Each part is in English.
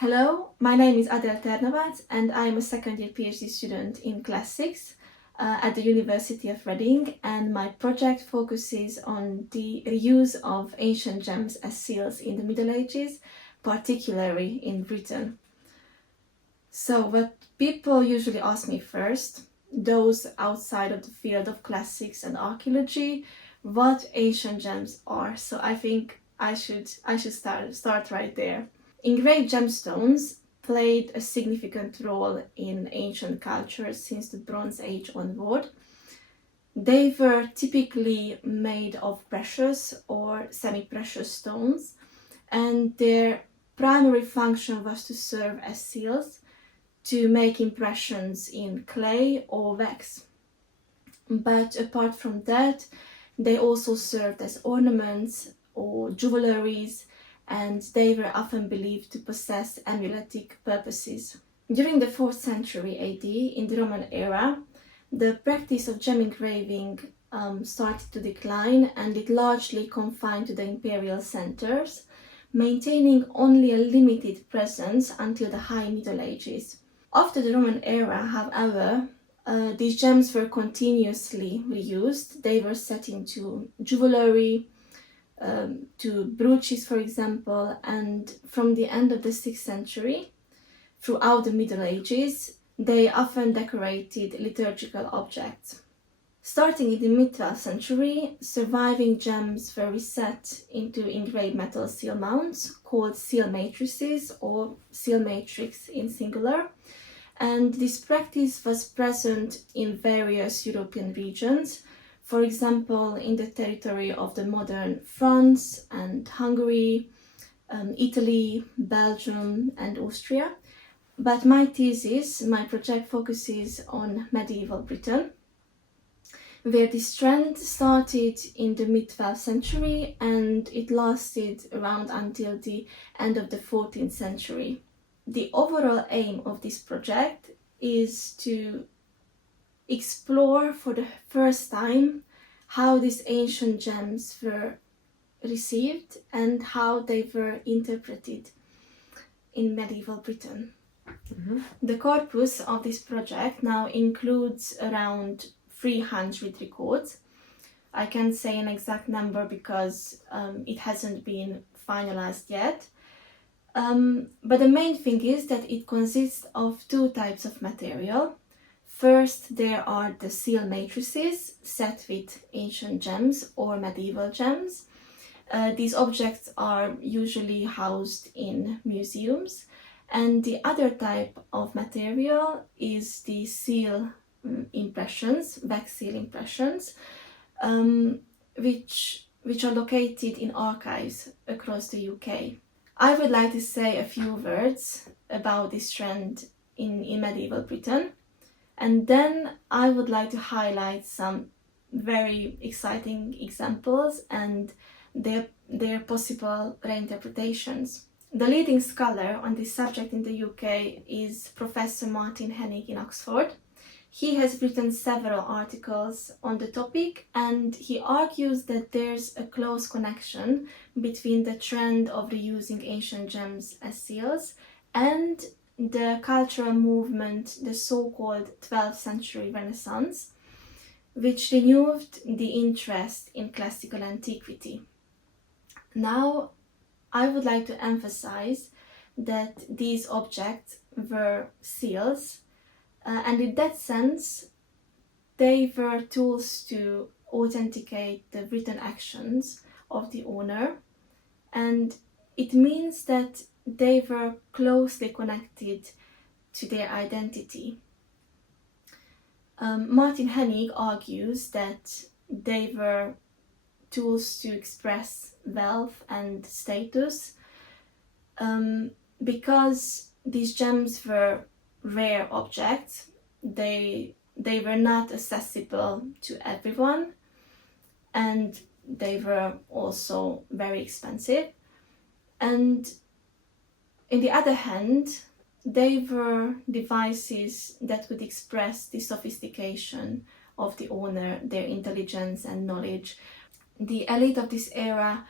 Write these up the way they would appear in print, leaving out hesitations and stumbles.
Hello, my name is Adel Ternavat and I am a second year PhD student in classics at the University of Reading, and my project focuses on the reuse of ancient gems as seals in the Middle Ages, particularly in Britain. So what people usually ask me first, those outside of the field of classics and archaeology, what ancient gems are. So I think I should start right there. Engraved gemstones played a significant role in ancient cultures since the Bronze Age onward. They were typically made of precious or semi-precious stones, and their primary function was to serve as seals, to make impressions in clay or wax. But apart from that, they also served as ornaments or jewelries, and they were often believed to possess amuletic purposes. During the 4th century AD, in the Roman era, the practice of gem engraving started to decline, and it largely confined to the imperial centers, maintaining only a limited presence until the High Middle Ages. After the Roman era, however, these gems were continuously reused. They were set into jewelry, to brooches, for example, and from the end of the 6th century throughout the Middle Ages, they often decorated liturgical objects. Starting in the mid-12th century, surviving gems were reset into engraved metal seal mounts called seal matrices or seal matrix in singular, and this practice was present in various European regions. For example, in the territory of the modern France and Hungary, Italy, Belgium, and Austria. But my project focuses on medieval Britain, where this trend started in the mid-12th century and it lasted around until the end of the 14th century. The overall aim of this project is to explore for the first time how these ancient gems were received and how they were interpreted in medieval Britain. The corpus of this project now includes around 300 records. I can't say an exact number because it hasn't been finalized yet. But the main thing is that it consists of two types of material. First, there are the seal matrices set with ancient gems or medieval gems. These objects are usually housed in museums. And the other type of material is the seal impressions, wax seal impressions, which are located in archives across the UK. I would like to say a few words about this trend in medieval Britain. And then I would like to highlight some very exciting examples and their possible reinterpretations. The leading scholar on this subject in the UK is Professor Martin Hennig in Oxford. He has written several articles on the topic, and he argues that there's a close connection between the trend of reusing ancient gems as seals and the cultural movement, the so-called 12th century Renaissance, which renewed the interest in classical antiquity. Now, I would like to emphasize that these objects were seals, and in that sense, they were tools to authenticate the written actions of the owner, and it means that they were closely connected to their identity. Martin Hennig argues that they were tools to express wealth and status because these gems were rare objects. They were not accessible to everyone, and they were also very expensive. And on the other hand, they were devices that could express the sophistication of the owner, their intelligence and knowledge. The elite of this era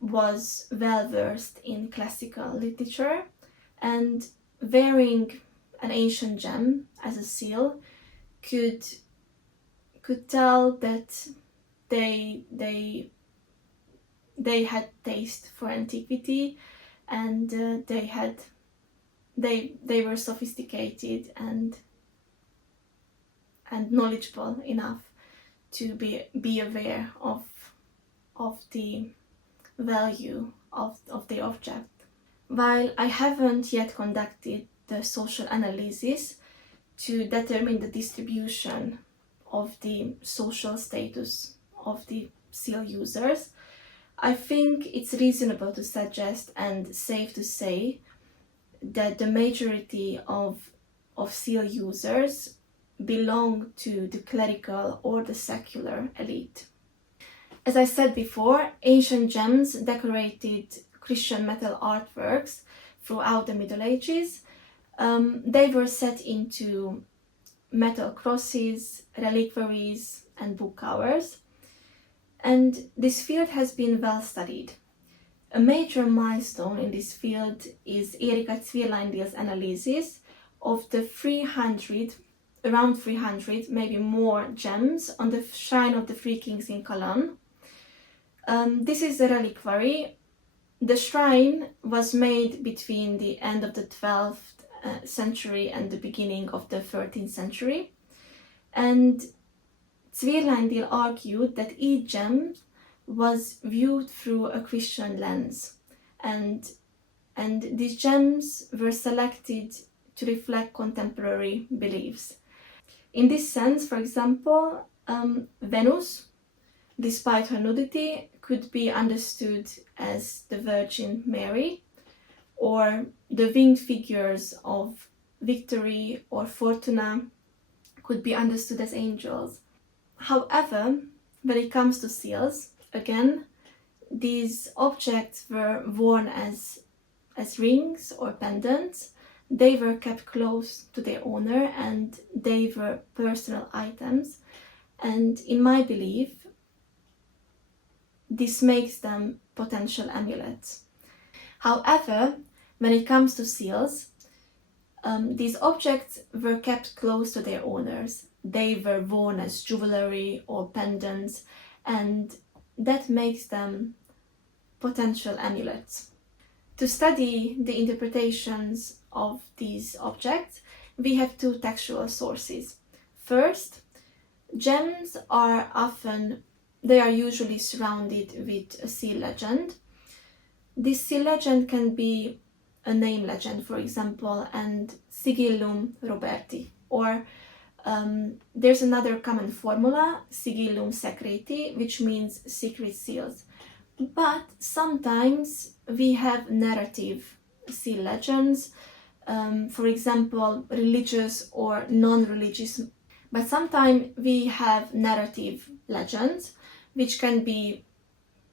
was well versed in classical literature, and wearing an ancient gem as a seal could tell that they had taste for antiquity, and they were sophisticated and knowledgeable enough to be aware of the value of the object. While I haven't yet conducted the social analysis to determine the distribution of the social status of the seal users, I think it's reasonable to suggest and safe to say that the majority of seal users belong to the clerical or the secular elite. As I said before, ancient gems decorated Christian metal artworks throughout the Middle Ages. They were set into metal crosses, reliquaries, and book covers. And this field has been well studied. A major milestone in this field is Erika Zwirlindil's analysis of the around 300, maybe more, gems on the shrine of the Three Kings in Cologne. This is a reliquary. The shrine was made between the end of the 12th century and the beginning of the 13th century. And Zwirlindil argued that each gem was viewed through a Christian lens, and these gems were selected to reflect contemporary beliefs. In this sense, for example, Venus, despite her nudity, could be understood as the Virgin Mary, or the winged figures of Victory or Fortuna could be understood as angels. However, when it comes to seals, again, these objects were worn as rings or pendants. They were kept close to their owner and they were personal items. And in my belief, this makes them potential amulets. However, when it comes to seals, these objects were kept close to their owners. They were worn as jewelry or pendants, and that makes them potential amulets. To study the interpretations of these objects, we have two textual sources. First, gems are usually surrounded with a seal legend. This seal legend can be a name legend, for example, and sigillum Roberti, or there's another common formula, sigillum secreti, which means secret seals. But sometimes we have narrative seal legends, for example, religious or non-religious. But sometimes we have narrative legends, which can be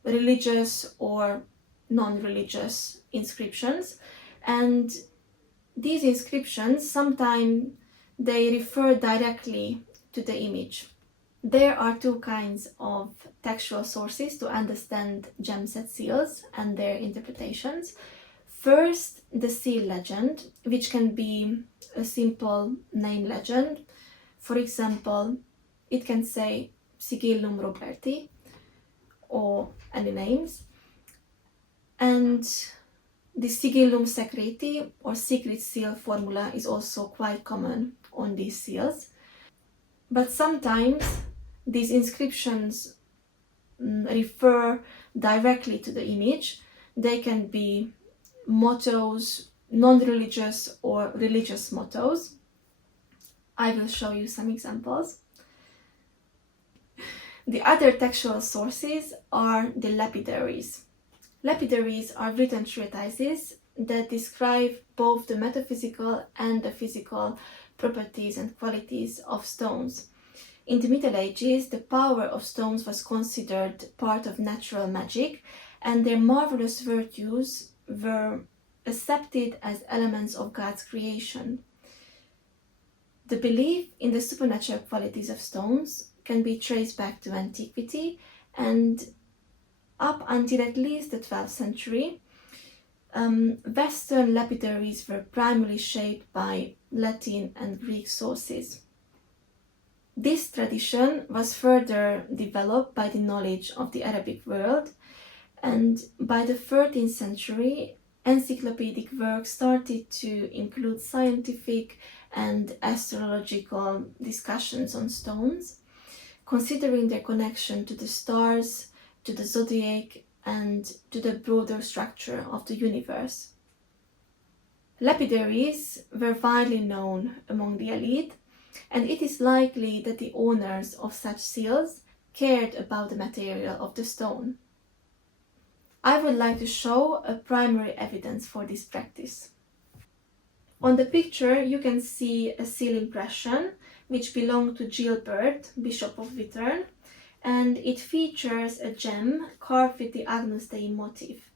religious or non-religious inscriptions. And these inscriptions, sometimes they refer directly to the image. There are two kinds of textual sources to understand gem set seals and their interpretations. First, the seal legend, which can be a simple name legend. For example, it can say Sigillum Roberti or any names. And the Sigillum Secreti or secret seal formula is also quite common on these seals. But sometimes these inscriptions refer directly to the image. They can be mottos, non-religious or religious mottos. I will show you some examples. The other textual sources are the lapidaries. Lapidaries are written treatises that describe both the metaphysical and the physical properties and qualities of stones. In the Middle Ages, the power of stones was considered part of natural magic, and their marvelous virtues were accepted as elements of God's creation. The belief in the supernatural qualities of stones can be traced back to antiquity, and up until at least the 12th century, Western lapidaries were primarily shaped by Latin and Greek sources. This tradition was further developed by the knowledge of the Arabic world, and by the 13th century, encyclopedic work started to include scientific and astrological discussions on stones, considering their connection to the stars, to the zodiac, and to the broader structure of the universe. Lapidaries were widely known among the elite, and it is likely that the owners of such seals cared about the material of the stone. I would like to show a primary evidence for this practice. On the picture, you can see a seal impression which belonged to Gilbert, Bishop of Withern, and it features a gem carved with the Agnus Dei motif.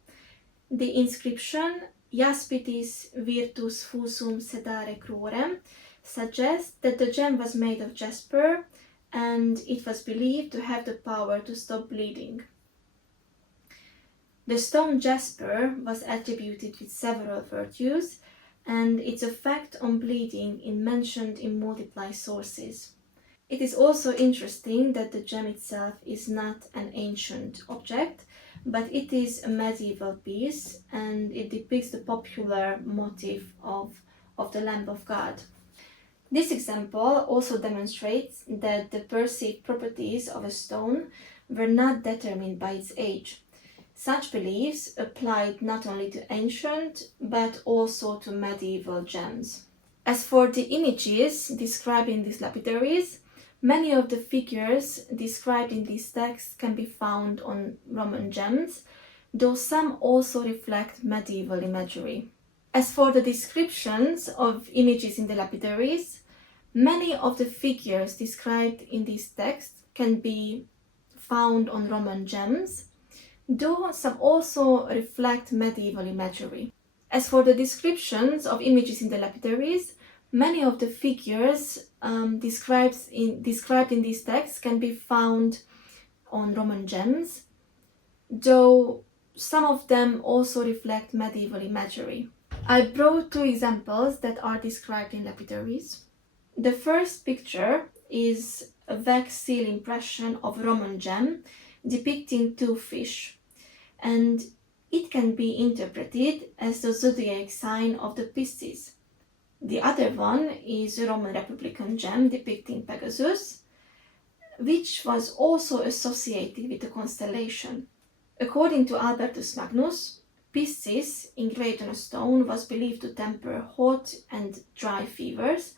The inscription Jaspitis virtus fusum sedare crurem suggests that the gem was made of jasper and it was believed to have the power to stop bleeding. The stone jasper was attributed with several virtues, and its effect on bleeding is mentioned in multiple sources. It is also interesting that the gem itself is not an ancient object, but it is a medieval piece, and it depicts the popular motif of the Lamb of God. This example also demonstrates that the perceived properties of a stone were not determined by its age. Such beliefs applied not only to ancient, but also to medieval gems. As for the images described in these lapidaries, many of the figures described in these texts can be found on Roman gems, though some also reflect medieval imagery. As for the descriptions of images in the lapidaries, many of the figures described in these texts can be found on Roman gems, though some also reflect medieval imagery. As for the descriptions of images in the lapidaries, many of the figures described in these texts can be found on Roman gems, though some of them also reflect medieval imagery. I brought two examples that are described in lapidaries. The first picture is a wax seal impression of Roman gem depicting two fish, and it can be interpreted as the zodiac sign of the Pisces. The other one is a Roman Republican gem depicting Pegasus, which was also associated with the constellation. According to Albertus Magnus, Pisces, engraved on a stone, was believed to temper hot and dry fevers,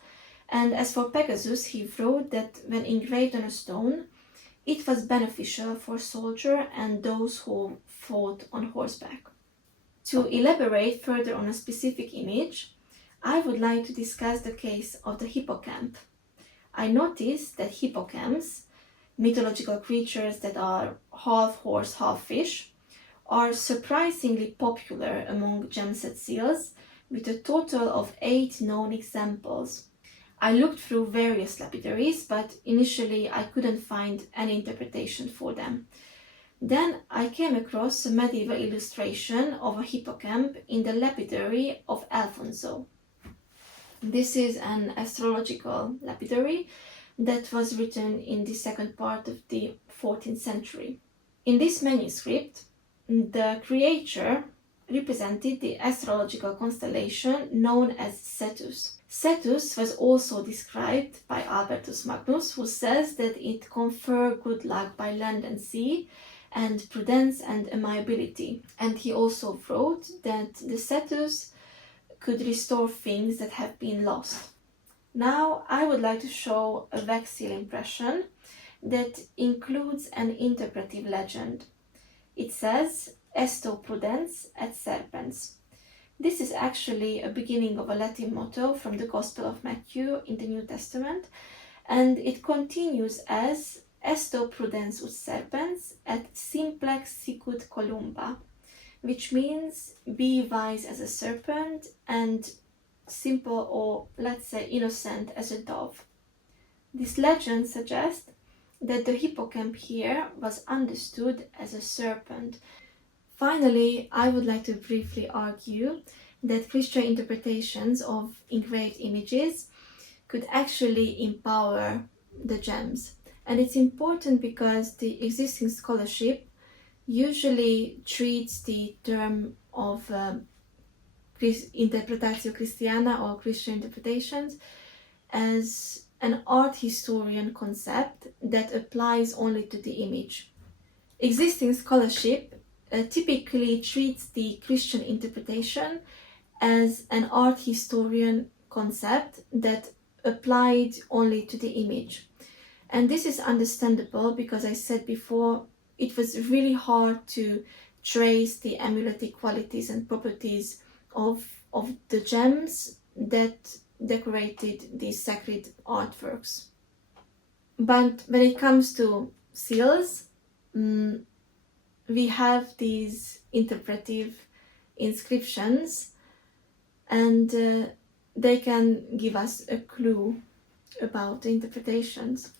and as for Pegasus, he wrote that when engraved on a stone, it was beneficial for soldiers and those who fought on horseback. To elaborate further on a specific image, I would like to discuss the case of the hippocamp. I noticed that hippocamps, mythological creatures that are half horse, half fish, are surprisingly popular among gemset seals, with a total of 8 known examples. I looked through various lapidaries, but initially I couldn't find any interpretation for them. Then I came across a medieval illustration of a hippocamp in the lapidary of Alfonso. This is an astrological lapidary that was written in the second part of the 14th century. In this manuscript, the creature represented the astrological constellation known as Cetus. Cetus was also described by Albertus Magnus, who says that it conferred good luck by land and sea, and prudence and amiability. And he also wrote that the Cetus could restore things that have been lost. Now I would like to show a wax seal impression that includes an interpretive legend. It says, Esto prudens et serpens. This is actually a beginning of a Latin motto from the Gospel of Matthew in the New Testament, and it continues as Esto prudens ut serpens et simplex sicut columba, which means be wise as a serpent and simple, or let's say innocent, as a dove. This legend suggests that the hippocamp here was understood as a serpent. Finally, I would like to briefly argue that Christian interpretations of engraved images could actually empower the gems. And it's important because the existing scholarship usually treats the term of interpretatio Christiana or Christian interpretations as an art historian concept that applies only to the image. Existing scholarship typically treats the Christian interpretation as an art historian concept that applied only to the image. And this is understandable because I said before, it was really hard to trace the amuletic qualities and properties of the gems that decorated these sacred artworks. But when it comes to seals, we have these interpretive inscriptions, and they can give us a clue about the interpretations.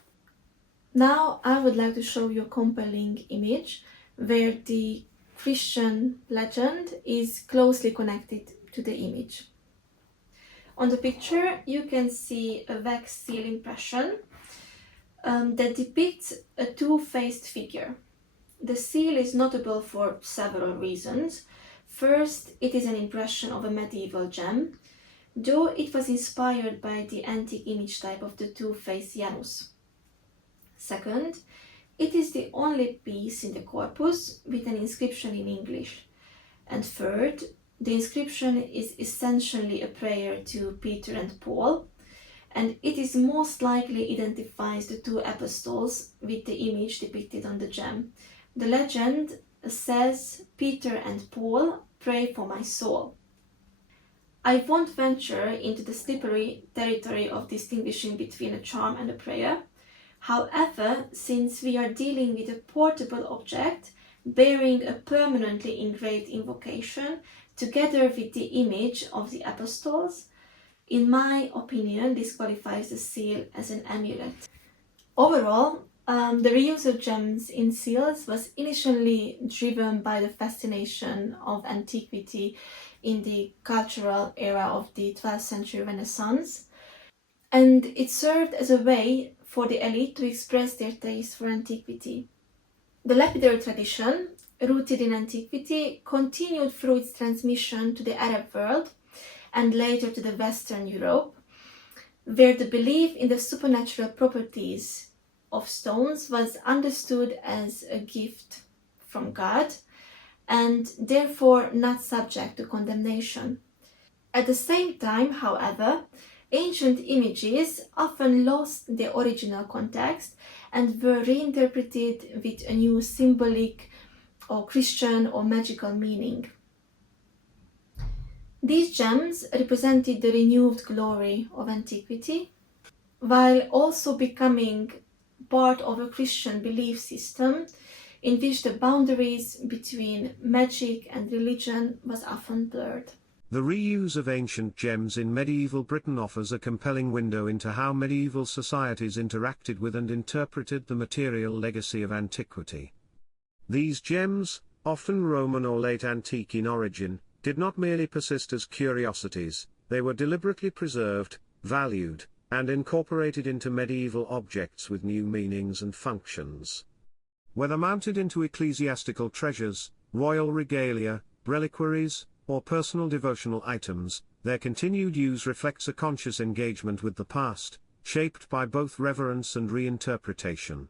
Now I would like to show you a compelling image where the Christian legend is closely connected to the image. On the picture you can see a wax seal impression that depicts a two-faced figure. The seal is notable for several reasons. First, it is an impression of a medieval gem, though it was inspired by the antique image type of the two-faced Janus. Second, it is the only piece in the corpus with an inscription in English. And third, the inscription is essentially a prayer to Peter and Paul, and it is most likely identifies the two apostles with the image depicted on the gem. The legend says, "Peter and Paul, pray for my soul." I won't venture into the slippery territory of distinguishing between a charm and a prayer. However, since we are dealing with a portable object bearing a permanently engraved invocation together with the image of the apostles, in my opinion, this qualifies the seal as an amulet. Overall, the reuse of gems in seals was initially driven by the fascination of antiquity in the cultural era of the 12th century Renaissance, and it served as a way for the elite to express their taste for antiquity. The lapidary tradition, rooted in antiquity, continued through its transmission to the Arab world and later to the Western Europe, where the belief in the supernatural properties of stones was understood as a gift from God and therefore not subject to condemnation. At the same time, however, ancient images often lost their original context and were reinterpreted with a new symbolic or Christian or magical meaning. These gems represented the renewed glory of antiquity, while also becoming part of a Christian belief system in which the boundaries between magic and religion was often blurred. The reuse of ancient gems in medieval Britain offers a compelling window into how medieval societies interacted with and interpreted the material legacy of antiquity. These gems, often Roman or late antique in origin, did not merely persist as curiosities, they were deliberately preserved, valued, and incorporated into medieval objects with new meanings and functions. Whether mounted into ecclesiastical treasures, royal regalia, reliquaries, or personal devotional items, their continued use reflects a conscious engagement with the past, shaped by both reverence and reinterpretation.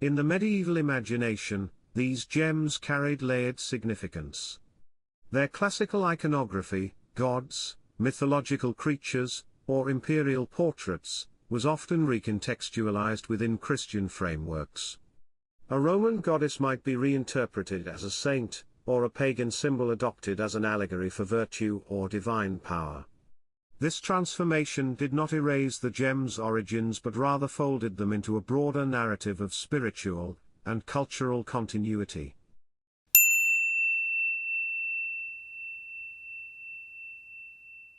In the medieval imagination, these gems carried layered significance. Their classical iconography, gods, mythological creatures, or imperial portraits, was often recontextualized within Christian frameworks. A Roman goddess might be reinterpreted as a saint, or a pagan symbol adopted as an allegory for virtue or divine power. This transformation did not erase the gems' origins but rather folded them into a broader narrative of spiritual and cultural continuity.